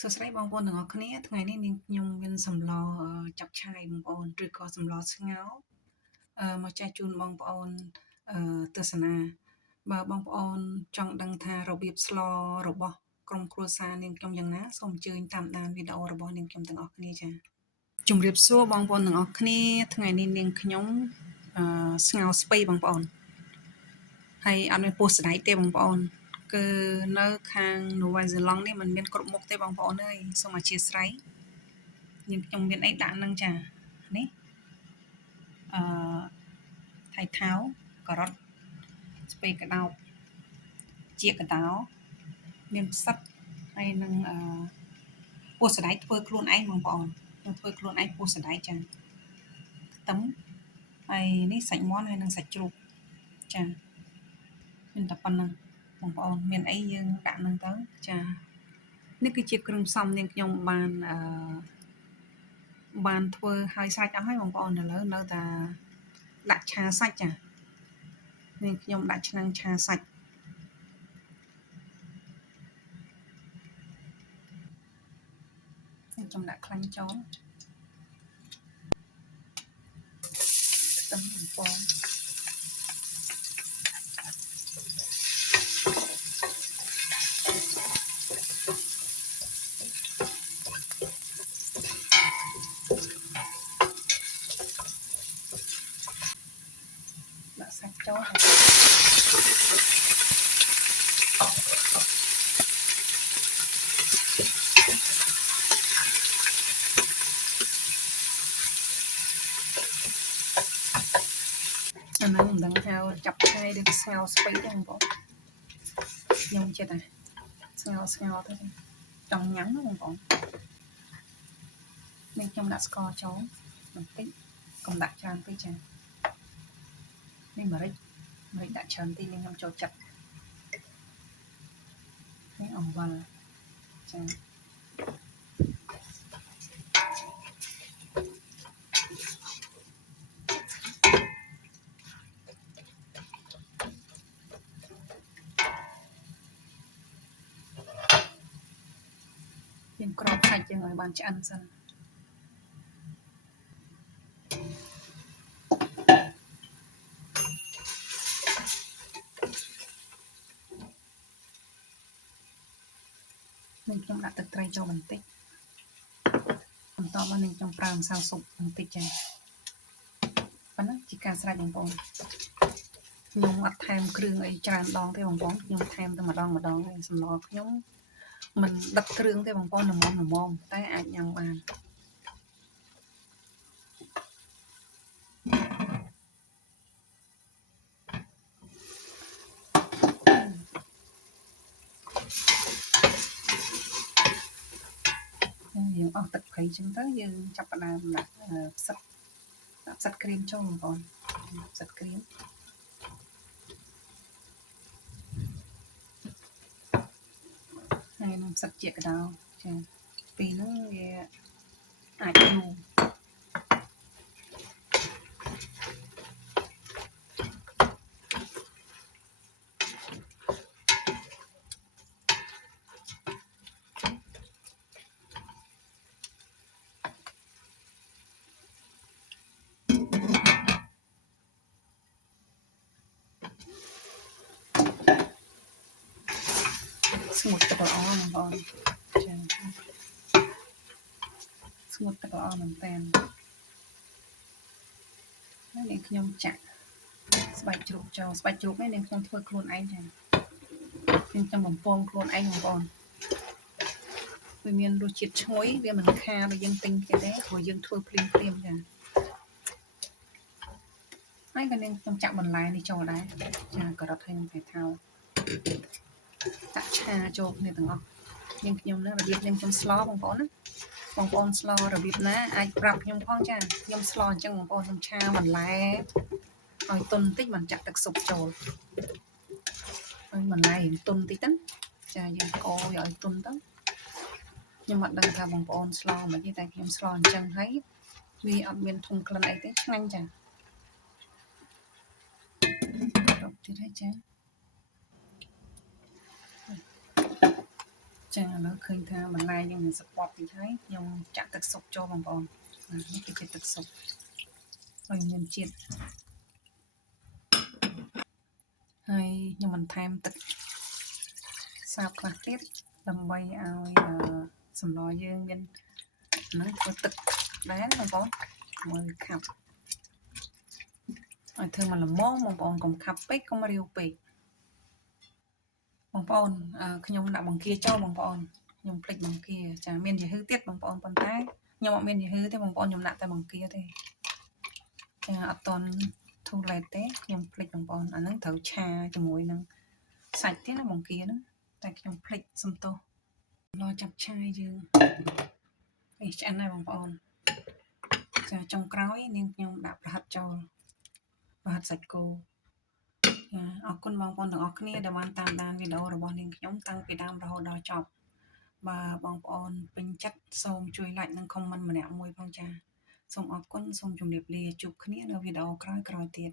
សួស្តីបងប្អូនទាំងអស់គ្នាថ្ងៃនេះនាងខ្ញុំមានសម្លចាប់ឆាយបងប្អូនឬក៏សម្លស្ងោរមកចែកជូនបងប្អូនទស្សនាបើបងប្អូនចង់ដឹងថារបៀបស្លរបស់ក្រុមគ្រួសារនាងខ្ញុំយ៉ាងណាសូមអញ្ជើញតាមដានវីដេអូរបស់នាងខ្ញុំទាំងអស់គ្នាចា៎ជំរាបសួរបងប្អូនទាំងអស់គ្នាថ្ងៃនេះនាងខ្ញុំស្ងោរស្ពៃបងប្អូនហើយអត់មានពោះស្ដែកទេបងប្អូនគឺនៅខាងនូវែលសេឡង់នេះมันមានគ្រប់មុខទេបងប្អូនអើយសូមអធិស្ឋាននាងខ្ញុំមានអីដាក់នឹងចានេះថៃថាវការ៉ុតស្ពៃក្តោបជាកដោមានផ្សិតហើយនឹងពោះស្ដែកធ្វើខ្លួនឯងបងប្អូនខ្ញុំធ្វើខ្លួនឯងពោះស្ដែកចាខ្ទឹមហើយនេះសាច់មាន់ហើយនឹងសាច់ជ្រូកចាមានតែប៉ុណ្្នឹងបងប្អូនមានអីយើងដាក់នឹងទៅចានេះគឺជាគ្រឿងផ្សំនាងខ្ញុំបានធ្វើឲ្យសាច់អស់ហើយបងប្អូនឥឡូវនៅតែដាក់ឆាសាច់ចានាងខ្ញុំដាក់ឆ្នាំងឆាសាច់ខ្ញុំដាក់ខ្លាញ់ចូលខ្ទឹមបំពងដាក់សាច់ចូលអាហ្នឹងមិនដឹងថាចាប់ឆាយឬស្ងោរស្ពៃទេបងប្អូនខ្ញុំចិត្តតែស្ងោរទៅចង់ញ៉ាំណាបងប្អូននេះខ្ញុំដាក់ស្ករចូលបន្តិចកុំដាក់ច្រើនពេកចានេះម្រេចដាក់ច្រើនតិចនេះខ្ញុំចូលចិត្តនេះអំបិលចាយើងក្របសាច់យើងឲ្យបានឆ្អិនសិននឹងខ្ញុំដាក់ទឹកត្រីចូលបន្តិចបន្ទាប់មកនឹងខ្ញុំប្រើម្សៅស៊ុបបន្តិចចាប៉ុណ្ណឹងជាការស្រេចបងប្អូនខ្ញុំអត់ថែមគ្រឿងអីច្រើនដងទេបងប្អូនខ្ញុំថែមតែម្ដងហើយសម្លខ្ញុំមិនដឹកគ្រឿងទេបងប្អូនល្មមតែអាចញ៉ាំបានយើងអស់ទឹកប្រៃចឹងទៅយើងចាប់ផ្ដើមដាក់ផ្សិតក្រៀមចូលបងប្អូនផ្សិតក្រៀមហើយនឹងផ្សិតជាកដោចាពីហ្នឹងវាអាចយូរស្ងួតទឹកល្អបងប្អូនចាស្ងួតទឹកល្អមែនតើហើយនេះខ្ញុំចាក់ស្បែកជ្រូកចូលស្បែកជ្រូកនេះនាងខ្ញុំធ្វើខ្លួនឯងចាខ្ញុំបំពងខ្លួនឯងបងប្អូនវាមានរសជាតិឈ្ងុយវាមិនខាដូចយើងទិញគេទេព្រោះយើងធ្វើភ្លាមចាហើយក៏នាងខ្ញុំចាក់បន្លែនេះចូលដែរចាការ៉ុតហើយនឹងថៃថាវដាក់ឆាចូលគ្នាទាំងអស់នាងខ្ញុំនឹងរបៀបនាងខ្ញុំស្លបងប្អូនណាបងប្អូនស្លរបៀបណាអាចប្រាប់ខ្ញុំផងចាខ្ញុំស្លអញ្ចឹងបងប្អូនខ្ញុំឆាបន្លែឲ្យទុនតិចមិនចាក់ទឹកស៊ុបចូលឲ្យបន្លែទុនតិចទៅចាយើងកូរឲ្យទុនទៅខ្ញុំអត់ដឹងថាបងប្អូនស្លមិនទេតែខ្ញុំស្លអញ្ចឹងហើយវាអត់មានធុងក្លិនអីទេឆ្ងាញ់ចារកទៀតហើយចា ចឹងឥឡូវឃើញថាបន្លែយើងនឹងសពតតិចហើយខ្ញុំចាក់ទឹកស៊ុបចូលបងប្អូននេះគឺជាទឹកស៊ុបឲ្យមានជាតិហើយខ្ញុំបន្ថែមទឹកសាបខ្លះទៀតដើម្បីឲ្យសម្លយើងមានហ្នឹងធ្វើទឹកដែរបងប្អូនមើលខាប់ឲ្យធ្វើមកល្មមបងប្អូនកុំខាប់ពេកកុំរាវពេកបងប្អូនខ្ញុំដាក់បង្គាចូលបងប្អូនខ្ញុំភ្លេចបង្គាចាមានយឺហឺទៀតបងប្អូនប៉ុន្តែខ្ញុំអត់មានយឺហឺទេបងប្អូនខ្ញុំដាក់តែបង្គាទេចាអត់តន់ធូរឡេតទេខ្ញុំភ្លេចបងប្អូនអាហ្នឹងត្រូវឆាជាមួយនឹងសាច់ទៀតណាបង្គាហ្នឹងតែខ្ញុំភ្លេចសំទោសរចាប់ឆាយយើងនេះឆ្អិនហើយបងប្អូនចាចុងក្រោយនាងខ្ញុំដាក់ប្រហិតចូលប្រហិតសាច់គោអរគុណបងប្អូនទាំងអស់គ្នាដែលបានតាមដានវីដេអូរបស់នាងខ្ញុំតាំងពីដើមរហូតដល់ចប់បើបងប្អូនពេញចិត្តសូមជួយ like និង comment ម្នាក់មួយផងចាសូមអរគុណសូមជម្រាបលាជួបគ្នានៅវីដេអូក្រោយៗទៀត